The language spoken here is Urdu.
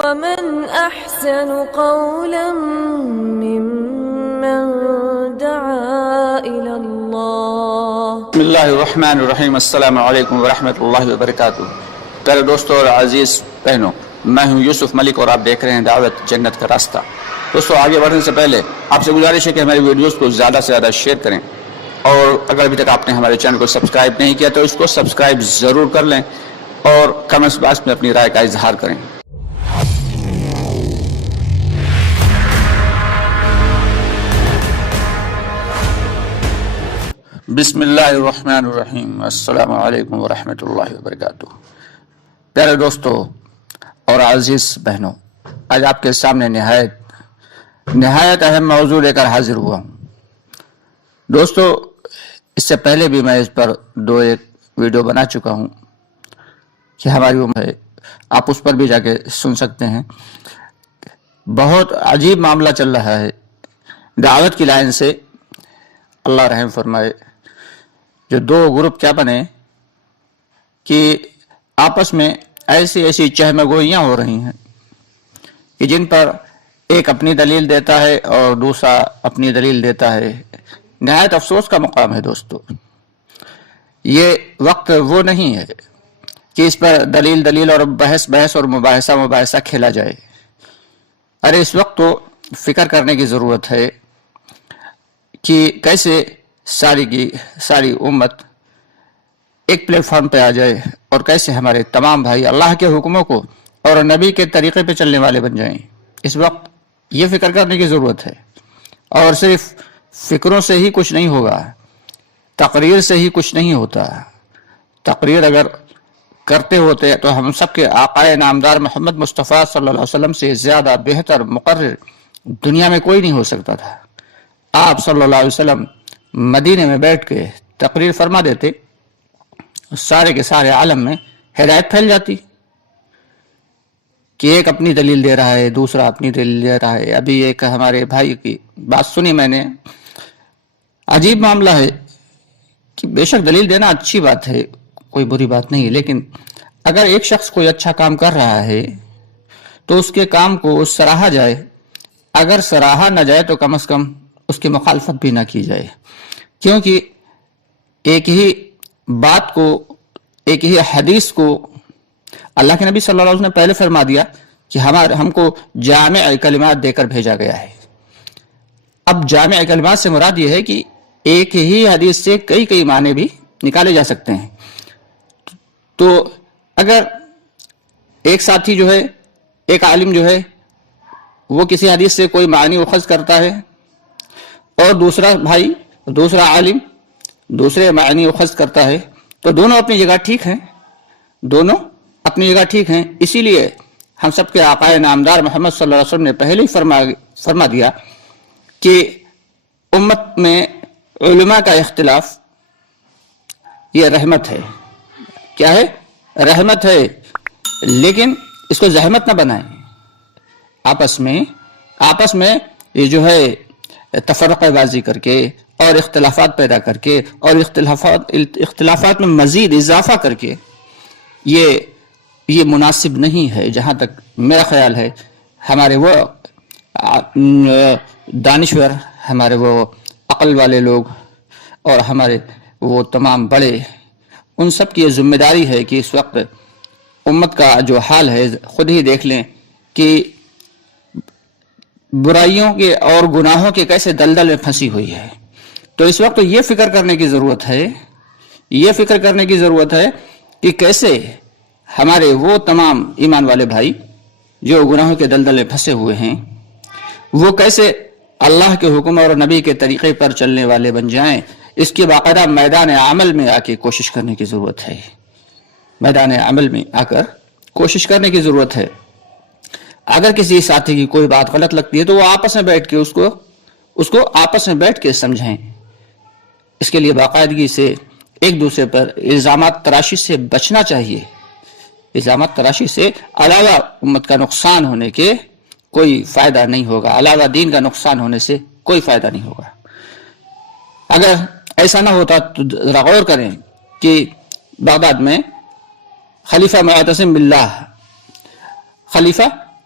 ومن أحسن قولا ممن دعا إلى الله. بسم اللہ الرحمن الرحیم. السلام علیکم ورحمۃ اللہ وبرکاتہ. پیارے دوستوں اور عزیز بہنوں، میں ہوں یوسف ملک اور آپ دیکھ رہے ہیں دعوت جنت کا راستہ. دوستوں، آگے بڑھنے سے پہلے آپ سے گزارش ہے کہ ہماری ویڈیوز کو زیادہ سے زیادہ شیئر کریں، اور اگر ابھی تک آپ نے ہمارے چینل کو سبسکرائب نہیں کیا تو اس کو سبسکرائب ضرور کر لیں اور کمنٹس باکس میں اپنی رائے کا اظہار کریں. بسم اللہ الرحمن الرحیم. السلام علیکم ورحمۃ اللہ وبرکاتہ. پیارے دوستوں اور عزیز بہنوں، آج آپ کے سامنے نہایت اہم موضوع لے کر حاضر ہوا ہوں. دوستو، اس سے پہلے بھی میں اس پر ایک ویڈیو بنا چکا ہوں کہ ہماری عمر ہے، آپ اس پر بھی جا کے سن سکتے ہیں. بہت عجیب معاملہ چل رہا ہے دعوت کی لائن سے. اللہ رحم فرمائے، جو دو گروپ کیا بنے کہ آپس میں ایسی چہمہ گوئیاں ہو رہی ہیں کہ جن پر ایک اپنی دلیل دیتا ہے اور دوسرا اپنی دلیل دیتا ہے. نہایت افسوس کا مقام ہے دوستو. یہ وقت وہ نہیں ہے کہ اس پر دلیل اور بحث اور مباحثہ کھیلا جائے. ارے اس وقت تو فکر کرنے کی ضرورت ہے کہ کیسے ساری کی ساری امت ایک پلیٹ فارم پہ آ جائے اور کیسے ہمارے تمام بھائی اللہ کے حکموں کو اور نبی کے طریقے پہ چلنے والے بن جائیں. اس وقت یہ فکر کرنے کی ضرورت ہے. اور صرف فکروں سے ہی کچھ نہیں ہوگا، تقریر سے ہی کچھ نہیں ہوتا. تقریر اگر کرتے ہوتے تو ہم سب کے آقائے نامدار محمد مصطفیٰ صلی اللہ علیہ وسلم سے زیادہ بہتر مقرر دنیا میں کوئی نہیں ہو سکتا تھا. آپ صلی اللہ علیہ وسلم مدینے میں بیٹھ کے تقریر فرما دیتے، سارے کے سارے عالم میں ہدایت پھیل جاتی کہ ایک اپنی دلیل دے رہا ہے، دوسرا اپنی دلیل دے رہا ہے. ابھی ایک ہمارے بھائی کی بات سنی میں نے، عجیب معاملہ ہے کہ بے شک دلیل دینا اچھی بات ہے، کوئی بری بات نہیں، لیکن اگر ایک شخص کوئی اچھا کام کر رہا ہے تو اس کے کام کو سراہا جائے. اگر سراہا نہ جائے تو کم از کم اس کی مخالفت بھی نہ کی جائے، کیونکہ ایک ہی بات کو، ایک ہی حدیث کو اللہ کے نبی صلی اللہ علیہ وسلم نے پہلے فرما دیا کہ ہم کو جامع کلمات دے کر بھیجا گیا ہے. اب جامع کلمات سے مراد یہ ہے کہ ایک ہی حدیث سے کئی معنی بھی نکالے جا سکتے ہیں. تو اگر ایک ساتھی جو ہے، ایک عالم جو ہے، وہ کسی حدیث سے کوئی معنی اخذ کرتا ہے اور دوسرا بھائی، دوسرا عالم دوسرے معنی اخذ کرتا ہے، تو دونوں اپنی جگہ ٹھیک ہیں، دونوں اپنی جگہ ٹھیک ہیں. اسی لیے ہم سب کے آقائے نامدار محمد صلی اللہ علیہ وسلم نے پہلے ہی فرما دیا کہ امت میں علماء کا اختلاف یہ رحمت ہے. کیا ہے؟ رحمت ہے. لیکن اس کو زحمت نہ بنائیں. آپس میں یہ جو ہے تفرقہ بازی کر کے اور اختلافات پیدا کر کے اور اختلافات میں مزید اضافہ کر کے یہ مناسب نہیں ہے. جہاں تک میرا خیال ہے، ہمارے وہ دانشور، ہمارے وہ عقل والے لوگ اور ہمارے وہ تمام بڑے، ان سب کی یہ ذمہ داری ہے کہ اس وقت امت کا جو حال ہے خود ہی دیکھ لیں کہ برائیوں کے اور گناہوں کے کیسے دلدل میں پھنسی ہوئی ہے. تو اس وقت یہ فکر کرنے کی ضرورت ہے کہ کیسے ہمارے وہ تمام ایمان والے بھائی جو گناہوں کے دلدل میں پھنسے ہوئے ہیں، وہ کیسے اللہ کے حکم اور نبی کے طریقے پر چلنے والے بن جائیں. اس کی باقاعدہ میدان عمل میں آ کے کوشش کرنے کی ضرورت ہے. میدان عمل میں آ کر کوشش کرنے کی ضرورت ہے. اگر کسی ساتھی کی کوئی بات غلط لگتی ہے تو وہ آپس میں بیٹھ کے اس کو آپس میں بیٹھ کے سمجھیں. اس کے لیے باقاعدگی سے ایک دوسرے پر الزامات تراشی سے بچنا چاہیے. الزامات تراشی سے علاوہ امت کا نقصان ہونے کے کوئی فائدہ نہیں ہوگا، علاوہ دین کا نقصان ہونے سے کوئی فائدہ نہیں ہوگا. اگر ایسا نہ ہوتا تو ذرا غور کریں کہ بغداد میں خلیفہ معتصم باللہ، خلیفہ